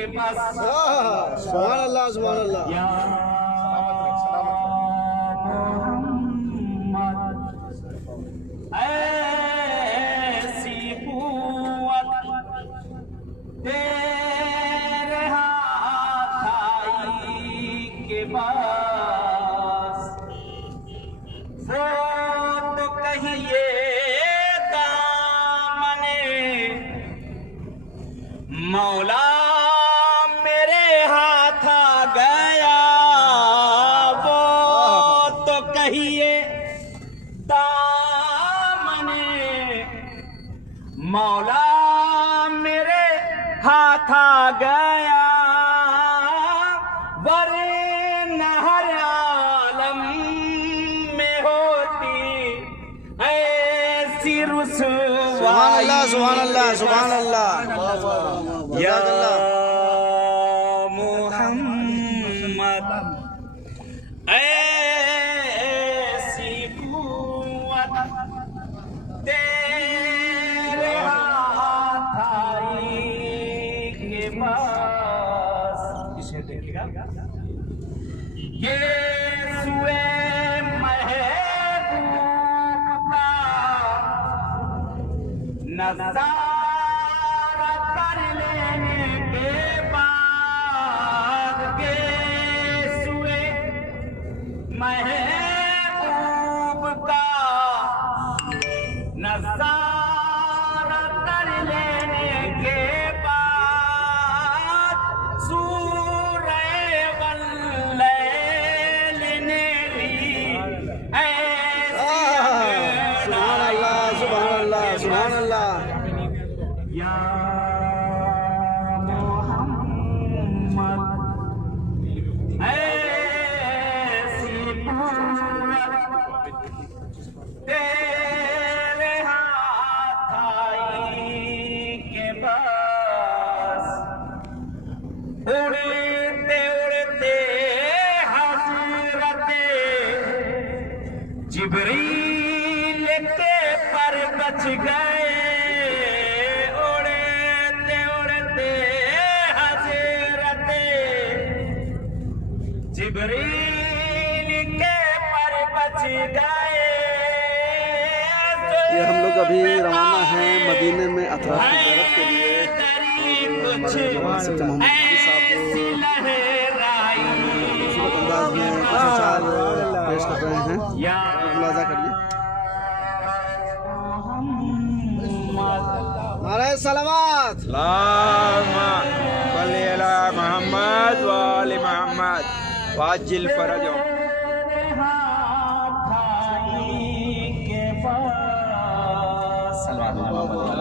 کے بس سبحان اللہ سبحان اللہ یا محمد ایسی قوت تیرے ہاتھ آئی کے بس وہ تو کہیے مولا میرے ہاتھ آ گیا وہ تو کہیے دامن مولا میرے ہاتھ آ گیا ورنہ ہر عالم میں ہوتی ایسی رسوائی سبحان اللہ سبحان اللہ یا محمد ایسی قوت تیرے ہاتھ آئی کے پاس اسے دیکھے گا یہ سوئے محبوب کا نظارہ کر لینے کے بعد کے سوئے محبوب کا نظارہ کر لینے کے بعد سورہ واللیل نے لی ایسی سبحان اللہ سبحان اللہ سبحان اللہ یا محمد ایسی قوت تیرے ہاتھ آئی کے بس اڑتے اڑتے حضرت جبریل کے پر بچ گئے جبریل کے پر بچ گئے یہ ہم لوگ ابھی روانہ ہیں مدینے میں اطراف کی زیارت کے لیے اور ہمارے جناب سید محمد علی صاحب خوبصورت انداز میں اشعار پیش کر رہے ہیں ملاحظہ کریے نعرہ سلامات اللهم صل على محمد وآل محمد واجل فرجهم صلوات اللہ